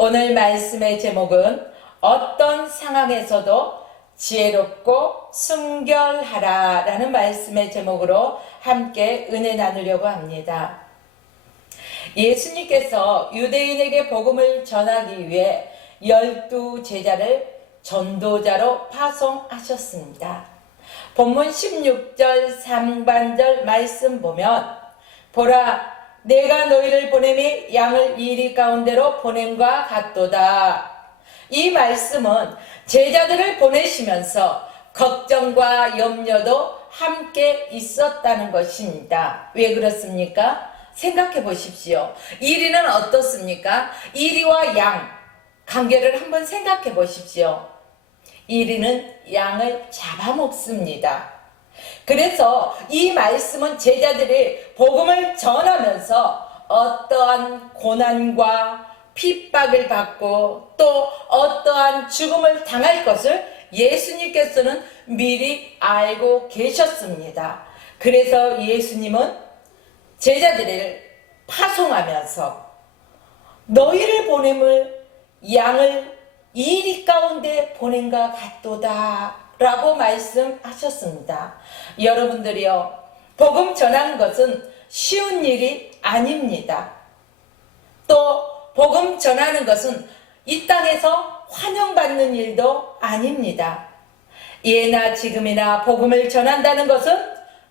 오늘 말씀의 제목은 어떤 상황에서도 지혜롭고 순결하라 라는 말씀의 제목으로 함께 은혜 나누려고 합니다. 예수님께서 유대인에게 복음을 전하기 위해 12 제자를 전도자로 파송하셨습니다. 본문 16절 상반절 말씀 보면 보라 내가 너희를 보냄이 양을 이리 가운데로 보냄과 같도다. 이 말씀은 제자들을 보내시면서 걱정과 염려도 함께 있었다는 것입니다. 왜 그렇습니까? 생각해 보십시오. 이리는 어떻습니까? 이리와 양 관계를 한번 생각해 보십시오. 이리는 양을 잡아먹습니다. 그래서 이 말씀은 제자들이 복음을 전하면서 어떠한 고난과 핍박을 받고 또 어떠한 죽음을 당할 것을 예수님께서는 미리 알고 계셨습니다. 그래서 예수님은 제자들을 파송하면서 너희를 보냄을 양을 이리 가운데 보냄과 같도다 라고 말씀하셨습니다. 여러분들이요, 복음 전하는 것은 쉬운 일이 아닙니다. 또 복음 전하는 것은 이 땅에서 환영받는 일도 아닙니다. 예나 지금이나 복음을 전한다는 것은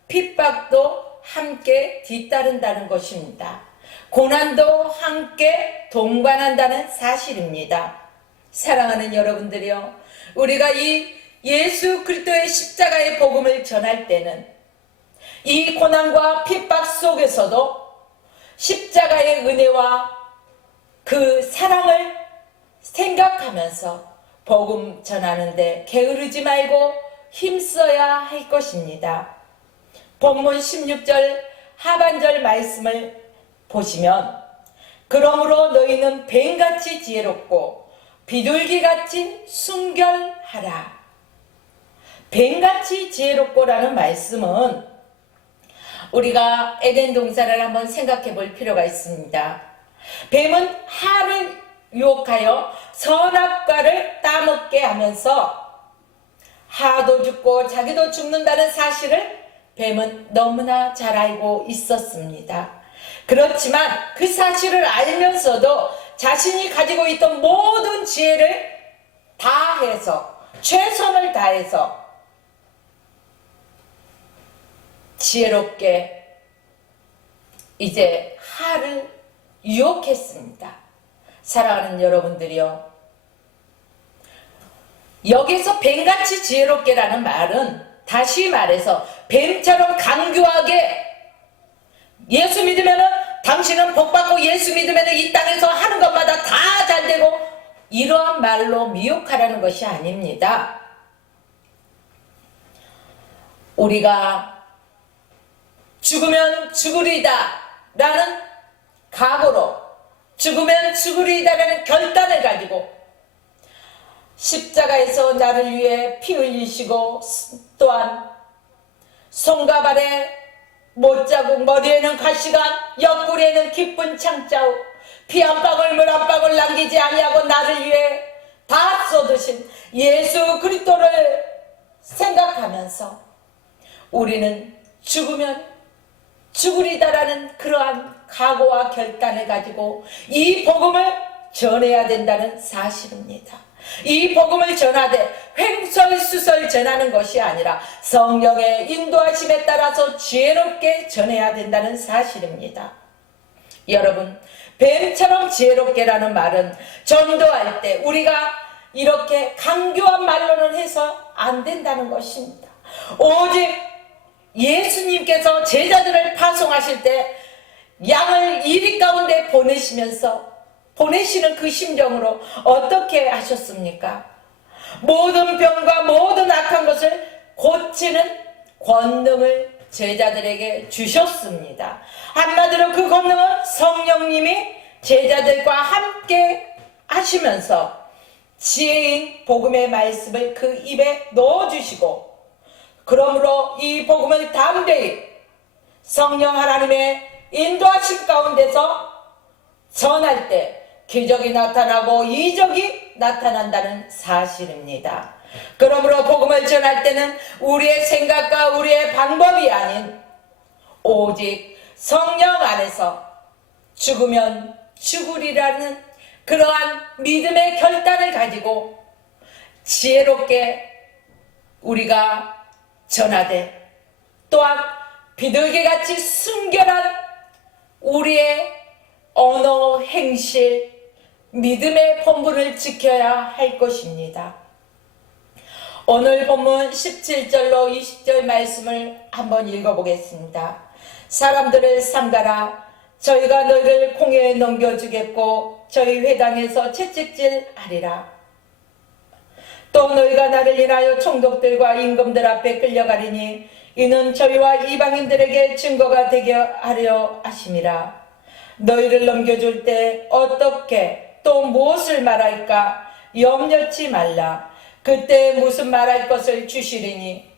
핍박도 함께 뒤따른다는 것입니다. 고난도 함께 동반한다는 사실입니다. 사랑하는 여러분들이요, 우리가 이 예수 그리스도의 십자가의 복음을 전할 때는 이 고난과 핍박 속에서도 십자가의 은혜와 그 사랑을 생각하면서 복음 전하는데 게으르지 말고 힘써야 할 것입니다. 본문 16절 하반절 말씀을 보시면 그러므로 너희는 뱀같이 지혜롭고 비둘기같이 순결하라. 뱀같이 지혜롭고라는 말씀은 우리가 에덴 동산을 한번 생각해 볼 필요가 있습니다. 뱀은 하를 유혹하여 선악과를 따먹게 하면서 하도 죽고 자기도 죽는다는 사실을 뱀은 너무나 잘 알고 있었습니다. 그렇지만 그 사실을 알면서도 자신이 가지고 있던 모든 지혜를 다해서 최선을 다해서 지혜롭게 이제 하를 유혹했습니다. 사랑하는 여러분들이요, 여기서 뱀같이 지혜롭게라는 말은 다시 말해서 뱀처럼 강교하게 예수 믿으면은 당신은 복받고 예수 믿으면은 이 땅에서 하는 것마다 다 잘되고 이러한 말로 미혹하라는 것이 아닙니다. 우리가 죽으면 죽으리다 라는 각오로 죽으면 죽으리다라는 결단을 가지고 십자가에서 나를 위해 피 흘리시고 또한 손과 발에 못자국, 머리에는 가시관, 옆구리에는 깊은 창자국, 피 한 방울 물 한 방울 남기지 아니하고 나를 위해 다 쏟으신 예수 그리스도를 생각하면서 우리는 죽으면 죽으리다라는 그러한 각오와 결단을 가지고 이 복음을 전해야 된다는 사실입니다. 이 복음을 전하되 횡설수설 전하는 것이 아니라 성령의 인도하심에 따라서 지혜롭게 전해야 된다는 사실입니다. 여러분, 뱀처럼 지혜롭게라는 말은 전도할 때 우리가 이렇게 강교한 말로는 해서 안 된다는 것입니다. 오직 예수님께서 제자들을 파송하실 때 양을 이리 가운데 보내시는 그 심정으로 어떻게 하셨습니까? 모든 병과 모든 악한 것을 고치는 권능을 제자들에게 주셨습니다. 한마디로 그 권능은 성령님이 제자들과 함께 하시면서 지혜인 복음의 말씀을 그 입에 넣어주시고, 그러므로 이 복음을 담대히 성령 하나님의 인도하심 가운데서 전할 때 기적이 나타나고 이적이 나타난다는 사실입니다. 그러므로 복음을 전할 때는 우리의 생각과 우리의 방법이 아닌 오직 성령 안에서 죽으면 죽으리라는 그러한 믿음의 결단을 가지고 지혜롭게 우리가 전하되, 또한 비둘기같이 순결한 우리의 언어, 행실, 믿음의 본분을 지켜야 할 것입니다. 오늘 본문 17절로 20절 말씀을 한번 읽어보겠습니다. 사람들을 삼가라. 저희가 너희를 공회에 넘겨주겠고 저희 회당에서 채찍질 하리라. 또 너희가 나를 인하여 총독들과 임금들 앞에 끌려가리니 이는 저희와 이방인들에게 증거가 되게 하려 하심이라. 너희를 넘겨줄 때 어떻게 또 무엇을 말할까 염려치 말라. 그때 무슨 말할 것을 주시리니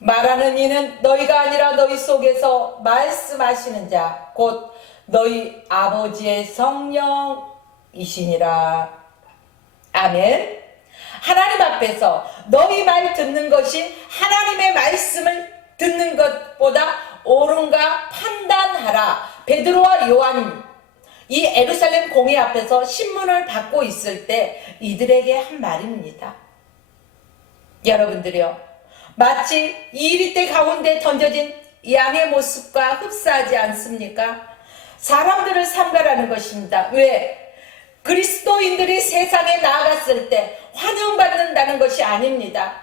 말하는 이는 너희가 아니라 너희 속에서 말씀하시는 자 곧 너희 아버지의 성령이시니라. 아멘. 하나님 앞에서 너희 말 듣는 것이 하나님의 말씀을 듣는 것보다 옳은가 판단하라. 베드로와 요한 이 예루살렘 공회 앞에서 신문을 받고 있을 때 이들에게 한 말입니다. 여러분들이요, 마치 이리떼 가운데 던져진 양의 모습과 흡사하지 않습니까? 사람들을 삼가라는 것입니다. 왜? 그리스도인들이 세상에 나아갔을 때 환영받는다는 것이 아닙니다.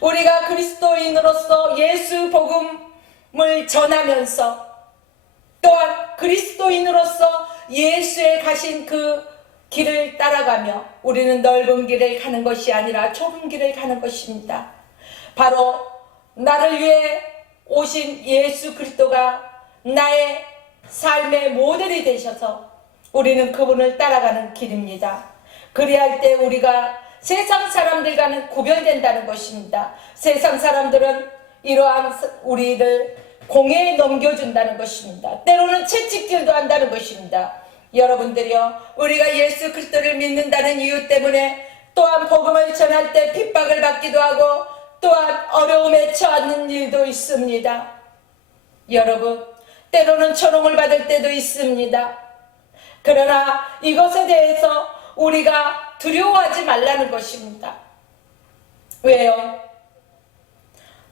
우리가 그리스도인으로서 예수 복음을 전하면서 또한 그리스도인으로서 예수의 가신 그 길을 따라가며 우리는 넓은 길을 가는 것이 아니라 좁은 길을 가는 것입니다. 바로 나를 위해 오신 예수 그리스도가 나의 삶의 모델이 되셔서 우리는 그분을 따라가는 길입니다. 그리할 때 우리가 세상 사람들과는 구별된다는 것입니다. 세상 사람들은 이러한 우리를 공회에 넘겨준다는 것입니다. 때로는 채찍질도 한다는 것입니다. 여러분들이요, 우리가 예수 그리스도를 믿는다는 이유 때문에 또한 복음을 전할 때 핍박을 받기도 하고 또한 어려움에 처하는 일도 있습니다. 여러분, 때로는 조롱을 받을 때도 있습니다. 그러나 이것에 대해서 우리가 두려워하지 말라는 것입니다. 왜요?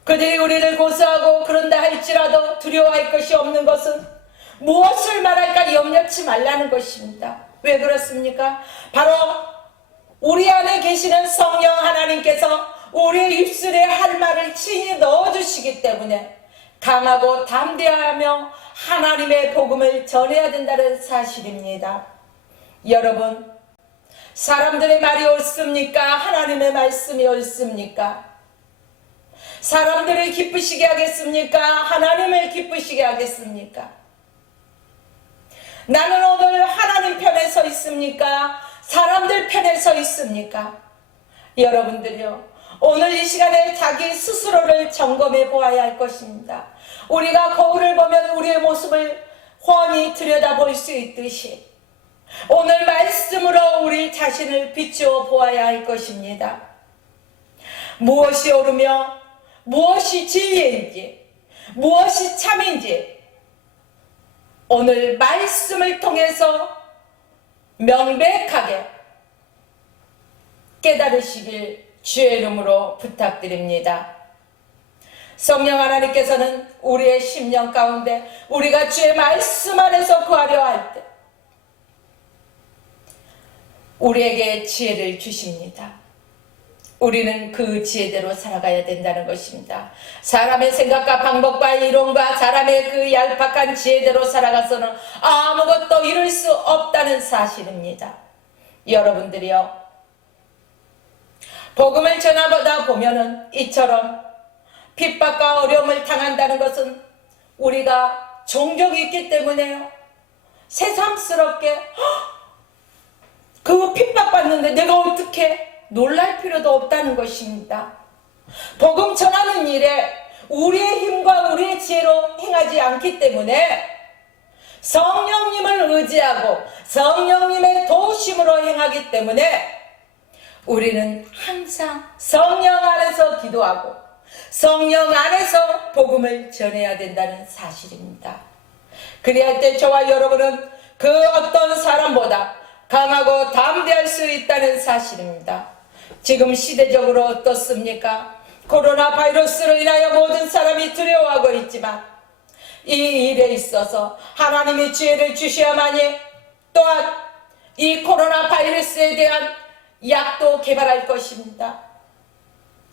그들이 우리를 고소하고 그런다 할지라도 두려워할 것이 없는 것은 무엇을 말할까 염려치 말라는 것입니다. 왜 그렇습니까? 바로 우리 안에 계시는 성령 하나님께서 우리의 입술에 할 말을 친히 넣어주시기 때문에 강하고 담대하며 하나님의 복음을 전해야 된다는 사실입니다. 여러분, 사람들의 말이 옳습니까? 하나님의 말씀이 옳습니까? 사람들을 기쁘시게 하겠습니까? 하나님을 기쁘시게 하겠습니까? 나는 오늘 하나님 편에 서 있습니까? 사람들 편에 서 있습니까? 여러분들이요, 오늘 이 시간에 자기 스스로를 점검해 보아야 할 것입니다. 우리가 거울을 보면 우리의 모습을 훤히 들여다볼 수 있듯이 오늘 말씀으로 우리 자신을 비추어 보아야 할 것입니다. 무엇이 옳으며 무엇이 진리인지 무엇이 참인지 오늘 말씀을 통해서 명백하게 깨달으시길 주의 이름으로 부탁드립니다. 성령 하나님께서는 우리의 심령 가운데 우리가 주의 말씀 안에서 구하려 할 때 우리에게 지혜를 주십니다. 우리는 그 지혜대로 살아가야 된다는 것입니다. 사람의 생각과 방법과 이론과 사람의 그 얄팍한 지혜대로 살아가서는 아무것도 이룰 수 없다는 사실입니다. 여러분들이요, 복음을 전하다 보면은 이처럼 핍박과 어려움을 당한다는 것은 우리가 종족이 있기 때문에요. 새삼스럽게 그 핍박받는데 내가 어떻게 놀랄 필요도 없다는 것입니다. 복음 전하는 일에 우리의 힘과 우리의 지혜로 행하지 않기 때문에 성령님을 의지하고 성령님의 도우심으로 행하기 때문에 우리는 항상 성령 안에서 기도하고 성령 안에서 복음을 전해야 된다는 사실입니다. 그리할 때 저와 여러분은 그 어떤 사람보다 강하고 담대할 수 있다는 사실입니다. 지금 시대적으로 어떻습니까? 코로나 바이러스로 인하여 모든 사람이 두려워하고 있지만 이 일에 있어서 하나님이 지혜를 주셔야만이 또한 이 코로나 바이러스에 대한 약도 개발할 것입니다.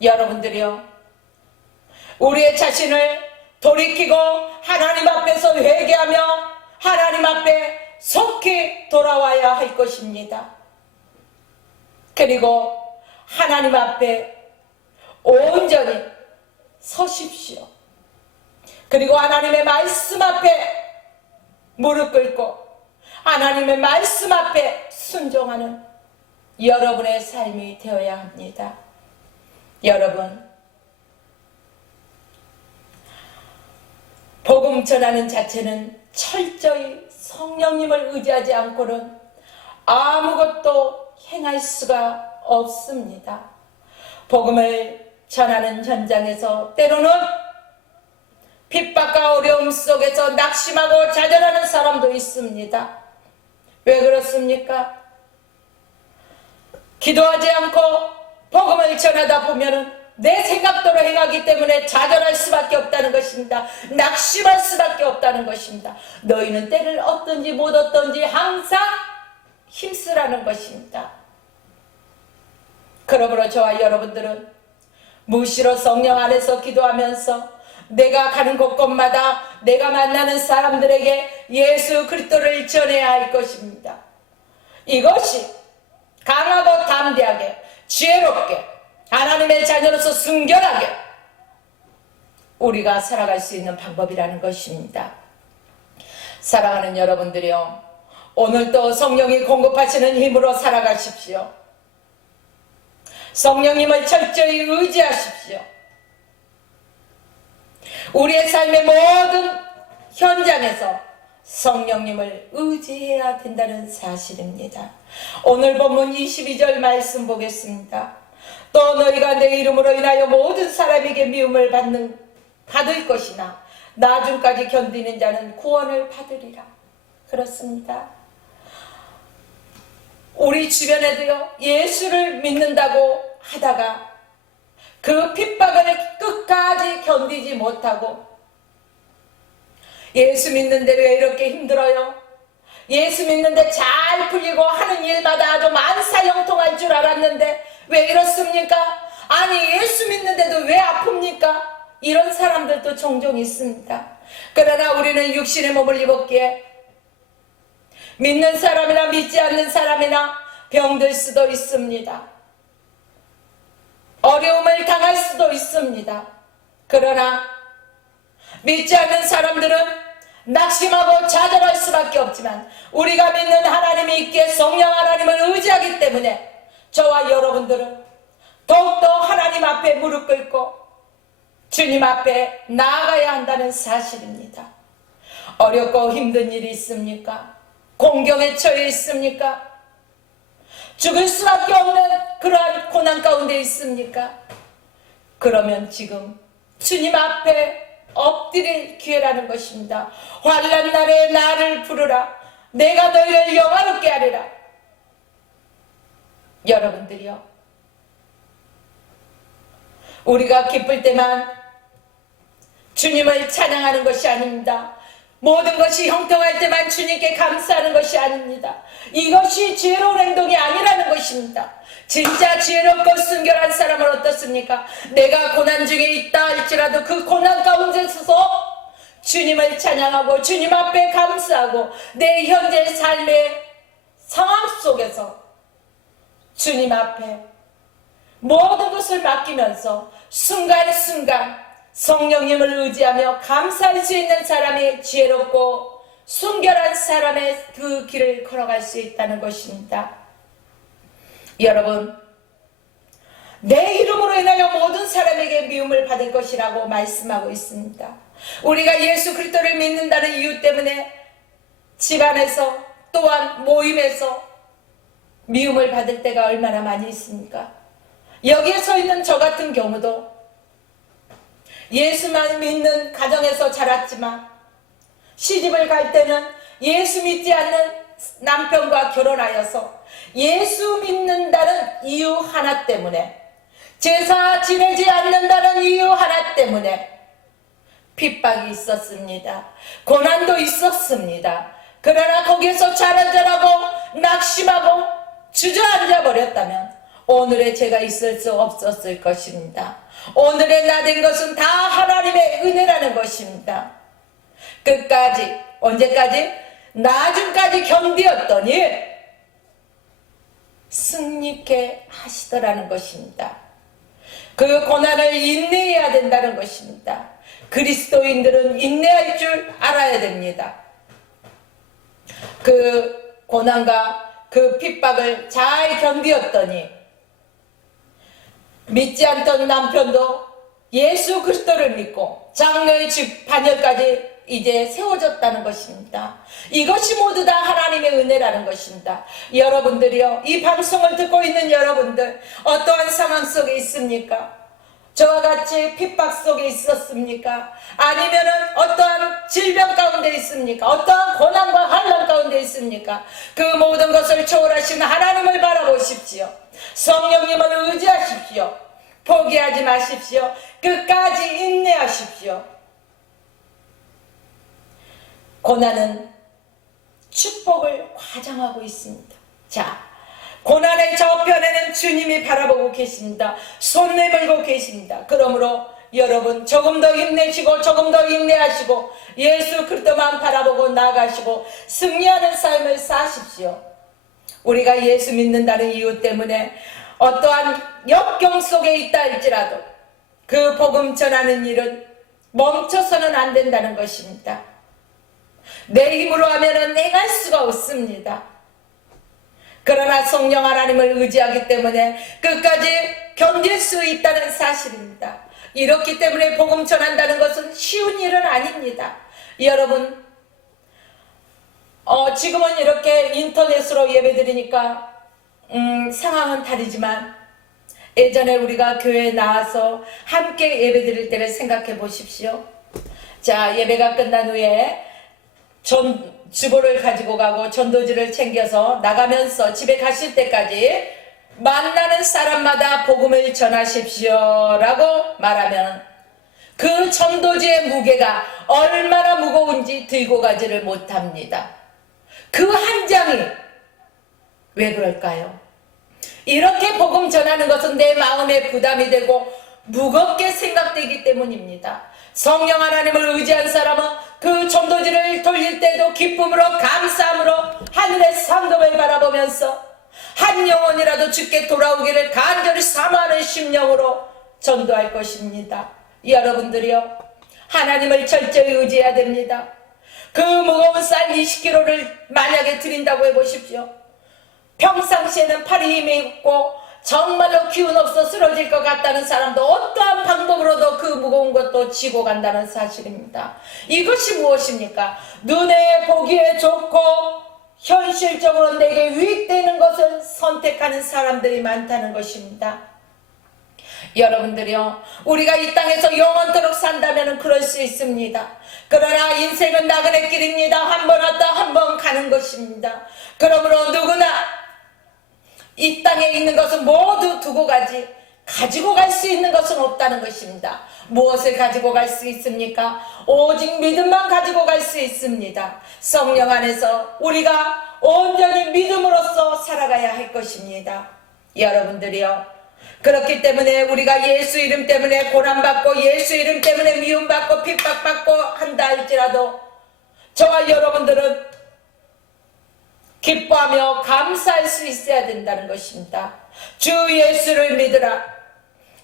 여러분들이요, 우리의 자신을 돌이키고 하나님 앞에서 회개하며 하나님 앞에 속히 돌아와야 할 것입니다. 그리고 하나님 앞에 온전히 서십시오. 그리고 하나님의 말씀 앞에 무릎 꿇고 하나님의 말씀 앞에 순종하는 여러분의 삶이 되어야 합니다. 여러분, 복음 전하는 자체는 철저히 성령님을 의지하지 않고는 아무것도 행할 수가 없습니다. 복음을 전하는 현장에서 때로는 핍박과 어려움 속에서 낙심하고 좌절하는 사람도 있습니다. 왜 그렇습니까? 기도하지 않고 복음을 전하다 보면은 내 생각대로 행하기 때문에 좌절할 수밖에 없다는 것입니다. 낙심할 수밖에 없다는 것입니다. 너희는 때를 얻든지 못 얻든지 항상 힘쓰라는 것입니다. 그러므로 저와 여러분들은 무시로 성령 안에서 기도하면서 내가 가는 곳곳마다 내가 만나는 사람들에게 예수 그리스도를 전해야 할 것입니다. 이것이 강하고 담대하게 지혜롭게 하나님의 자녀로서 순결하게 우리가 살아갈 수 있는 방법이라는 것입니다. 사랑하는 여러분들이요, 오늘도 성령이 공급하시는 힘으로 살아가십시오. 성령님을 철저히 의지하십시오. 우리의 삶의 모든 현장에서 성령님을 의지해야 된다는 사실입니다. 오늘 본문 22절 말씀 보겠습니다. 또 너희가 내 이름으로 인하여 모든 사람에게 미움을 받을 것이나 나중까지 견디는 자는 구원을 받으리라. 그렇습니다. 우리 주변에도요, 예수를 믿는다고 하다가 그 핍박을 끝까지 견디지 못하고 예수 믿는데 왜 이렇게 힘들어요? 예수 믿는데 잘 풀리고 하는 일마다 아주 만사형통할 줄 알았는데 왜 이렇습니까? 아니, 예수 믿는데도 왜 아픕니까? 이런 사람들도 종종 있습니다. 그러나 우리는 육신의 몸을 입었기에 믿는 사람이나 믿지 않는 사람이나 병들 수도 있습니다. 어려움을 당할 수도 있습니다. 그러나 믿지 않는 사람들은 낙심하고 좌절할 수밖에 없지만 우리가 믿는 하나님이 있기에 성령 하나님을 의지하기 때문에 저와 여러분들은 더욱더 하나님 앞에 무릎 꿇고 주님 앞에 나아가야 한다는 사실입니다. 어렵고 힘든 일이 있습니까? 공경에 처해 있습니까? 죽을 수밖에 없는 그러한 고난 가운데 있습니까? 그러면 지금 주님 앞에 엎드릴 기회라는 것입니다. 환난 날에 나를 부르라. 내가 너희를 영화롭게 하리라. 여러분들이요, 우리가 기쁠 때만 주님을 찬양하는 것이 아닙니다. 모든 것이 형통할 때만 주님께 감사하는 것이 아닙니다. 이것이 지혜로운 행동이 아니라는 것입니다. 진짜 지혜롭고 순결한 사람은 어떻습니까? 내가 고난 중에 있다 할지라도 그 고난 가운데 서서 주님을 찬양하고 주님 앞에 감사하고 내 현재 삶의 상황 속에서 주님 앞에 모든 것을 맡기면서 순간순간 성령님을 의지하며 감사할 수 있는 사람이 지혜롭고 순결한 사람의 그 길을 걸어갈 수 있다는 것입니다. 여러분, 내 이름으로 인하여 모든 사람에게 미움을 받을 것이라고 말씀하고 있습니다. 우리가 예수 그리스도를 믿는다는 이유 때문에 집안에서 또한 모임에서 미움을 받을 때가 얼마나 많이 있습니까? 여기에 서 있는 저 같은 경우도 예수만 믿는 가정에서 자랐지만 시집을 갈 때는 예수 믿지 않는 남편과 결혼하여서 예수 믿는다는 이유 하나 때문에, 제사 지내지 않는다는 이유 하나 때문에 핍박이 있었습니다. 고난도 있었습니다. 그러나 거기에서 자라자라고 낙심하고 주저앉아 버렸다면 오늘의 제가 있을 수 없었을 것입니다. 오늘의 나 된 것은 다 하나님의 은혜라는 것입니다. 끝까지, 언제까지? 나중까지 견디었더니 승리케 하시더라는 것입니다. 그 고난을 인내해야 된다는 것입니다. 그리스도인들은 인내할 줄 알아야 됩니다. 그 고난과 그 핍박을 잘 견디었더니 믿지 않던 남편도 예수 그리스도를 믿고 장래의 집 반열까지 이제 세워졌다는 것입니다. 이것이 모두 다 하나님의 은혜라는 것입니다. 여러분들이요, 이 방송을 듣고 있는 여러분들, 어떠한 상황 속에 있습니까? 저와 같이 핍박 속에 있었습니까? 아니면은 어떠한 질병 가운데 있습니까? 어떠한 고난과 환난 가운데 있습니까? 그 모든 것을 초월하신 하나님을 바라보십시오. 성령님을 의지하십시오. 포기하지 마십시오. 끝까지 인내하십시오. 고난은 축복을 과장하고 있습니다. 자, 고난의 저편에는 주님이 바라보고 계십니다. 손 내밀고 계십니다. 그러므로 여러분 조금 더 힘내시고 조금 더 인내하시고 예수 그리스도만 바라보고 나아가시고 승리하는 삶을 사십시오. 우리가 예수 믿는다는 이유 때문에 어떠한 역경 속에 있다 할지라도 그 복음 전하는 일은 멈춰서는 안 된다는 것입니다. 내 힘으로 하면은 행할 수가 없습니다. 그러나 성령 하나님을 의지하기 때문에 끝까지 견딜 수 있다는 사실입니다. 이렇기 때문에 복음 전한다는 것은 쉬운 일은 아닙니다. 여러분, 지금은 이렇게 인터넷으로 예배드리니까 상황은 다르지만 예전에 우리가 교회에 나와서 함께 예배드릴 때를 생각해 보십시오. 자, 예배가 끝난 후에 주보를 가지고 가고 전도지를 챙겨서 나가면서 집에 가실 때까지 만나는 사람마다 복음을 전하십시오 라고 말하면 그 전도지의 무게가 얼마나 무거운지 들고 가지를 못합니다. 그 한 장이 왜 그럴까요? 이렇게 복음 전하는 것은 내 마음에 부담이 되고 무겁게 생각되기 때문입니다. 성령 하나님을 의지한 사람은 그 전도지를 돌릴 때도 기쁨으로 감사함으로 하늘의 상급을 바라보면서 한 영혼이라도 주께 돌아오기를 간절히 사모하는 심령으로 전도할 것입니다. 여러분들이요, 하나님을 철저히 의지해야 됩니다. 그 무거운 쌀 20kg를 만약에 드린다고 해보십시오. 평상시에는 팔이 힘이 있고 정말로 기운 없어 쓰러질 것 같다는 사람도 어떠한 방법으로도 그 무거운 것도 지고 간다는 사실입니다. 이것이 무엇입니까? 눈에 보기에 좋고 현실적으로 내게 유익되는 것을 선택하는 사람들이 많다는 것입니다. 여러분들이요, 우리가 이 땅에서 영원토록 산다면 그럴 수 있습니다. 그러나 인생은 나그네 길입니다. 한 번 왔다 한 번 가는 것입니다. 그러므로 누구나 이 땅에 있는 것은 모두 두고 가지 가지고 갈 수 있는 것은 없다는 것입니다. 무엇을 가지고 갈 수 있습니까? 오직 믿음만 가지고 갈 수 있습니다. 성령 안에서 우리가 온전히 믿음으로써 살아가야 할 것입니다. 여러분들이요, 그렇기 때문에 우리가 예수 이름 때문에 고난받고 예수 이름 때문에 미움받고 핍박받고 한다 할지라도 저와 여러분들은 기뻐하며 감사할 수 있어야 된다는 것입니다. 주 예수를 믿으라.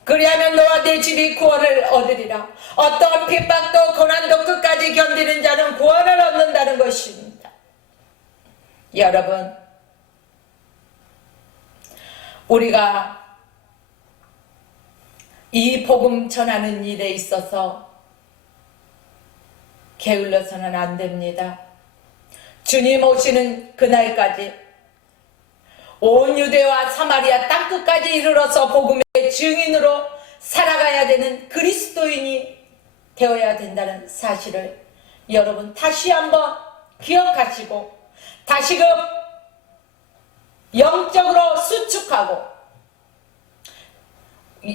그리하면 너와 네 집이 구원을 얻으리라. 어떠한 핍박도 고난도 끝까지 견디는 자는 구원을 얻는다는 것입니다. 여러분, 우리가 이 복음 전하는 일에 있어서 게을러서는 안 됩니다. 주님 오시는 그날까지 온 유대와 사마리아 땅끝까지 이르러서 복음의 증인으로 살아가야 되는 그리스도인이 되어야 된다는 사실을 여러분 다시 한번 기억하시고 다시금 영적으로 수축하고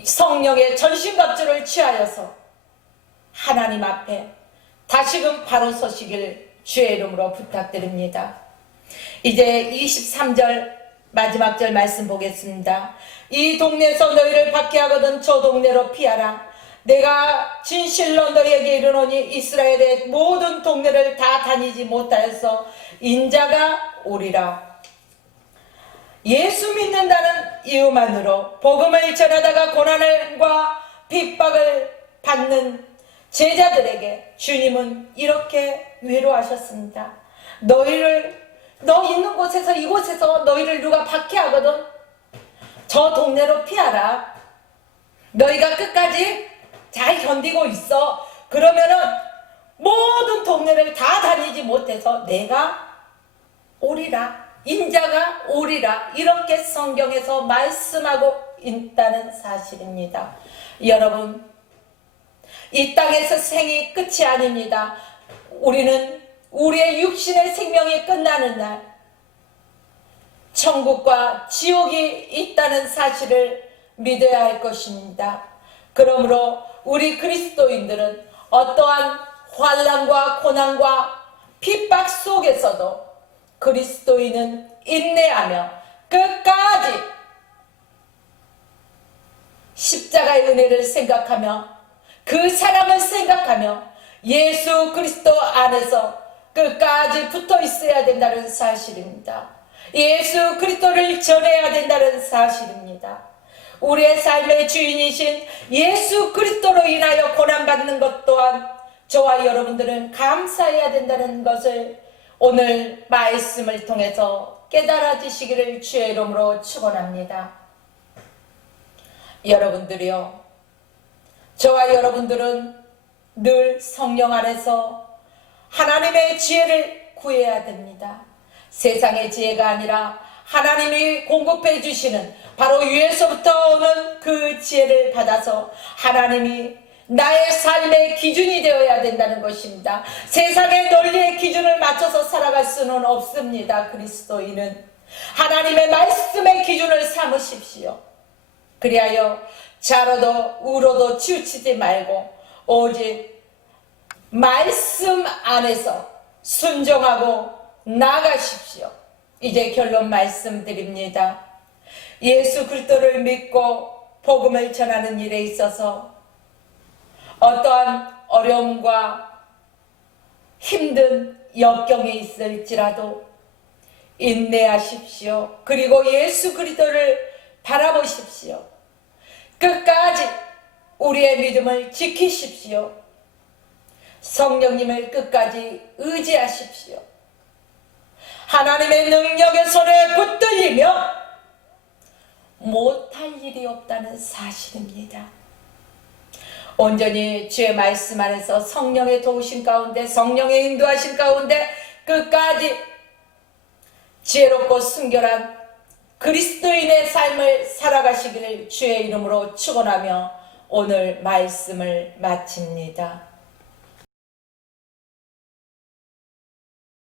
성령의 전신갑주를 취하여서 하나님 앞에 다시금 바로 서시길 주의 이름으로 부탁드립니다. 이제 23절 마지막 절 말씀 보겠습니다. 이 동네에서 너희를 박해하거든 저 동네로 피하라. 내가 진실로 너희에게 이르노니 이스라엘의 모든 동네를 다 다니지 못하여서 인자가 오리라. 예수 믿는다는 이유만으로 복음을 전하다가 고난과 핍박을 받는 제자들에게 주님은 이렇게 위로하셨습니다. 너 있는 곳에서 이곳에서 너희를 누가 박해하거든 저 동네로 피하라. 너희가 끝까지 잘 견디고 있어. 그러면은 모든 동네를 다 다니지 못해서 내가 오리라. 인자가 오리라. 이렇게 성경에서 말씀하고 있다는 사실입니다. 여러분, 이 땅에서 생이 끝이 아닙니다. 우리는 우리의 육신의 생명이 끝나는 날 천국과 지옥이 있다는 사실을 믿어야 할 것입니다. 그러므로 우리 그리스도인들은 어떠한 환난과 고난과 핍박 속에서도 그리스도인은 인내하며 끝까지 십자가의 은혜를 생각하며 그 사랑을 생각하며 예수 그리스도 안에서 끝까지 붙어 있어야 된다는 사실입니다. 예수 그리스도를 전해야 된다는 사실입니다. 우리의 삶의 주인이신 예수 그리스도로 인하여 고난받는 것 또한 저와 여러분들은 감사해야 된다는 것을 오늘 말씀을 통해서 깨달아지시기를 주의 이름으로 축원합니다. 여러분들이요, 저와 여러분들은 늘 성령 안에서 하나님의 지혜를 구해야 됩니다. 세상의 지혜가 아니라 하나님이 공급해 주시는 바로 위에서부터 오는 그 지혜를 받아서 하나님이 나의 삶의 기준이 되어야 된다는 것입니다. 세상의 논리의 기준을 맞춰서 살아갈 수는 없습니다. 그리스도인은 하나님의 말씀의 기준을 삼으십시오. 그리하여 좌로도 우로도 치우치지 말고 오직 말씀 안에서 순종하고 나가십시오. 이제 결론 말씀드립니다. 예수 그리스도를 믿고 복음을 전하는 일에 있어서 어떠한 어려움과 힘든 역경이 있을지라도 인내하십시오. 그리고 예수 그리스도를 바라보십시오. 끝까지 우리의 믿음을 지키십시오. 성령님을 끝까지 의지하십시오. 하나님의 능력의 손에 붙들리며 못할 일이 없다는 사실입니다. 온전히 주의 말씀 안에서 성령의 도우심 가운데 성령의 인도하심 가운데 끝까지 지혜롭고 순결한 그리스도인의 삶을 살아가시기를 주의 이름으로 축원하며 오늘 말씀을 마칩니다.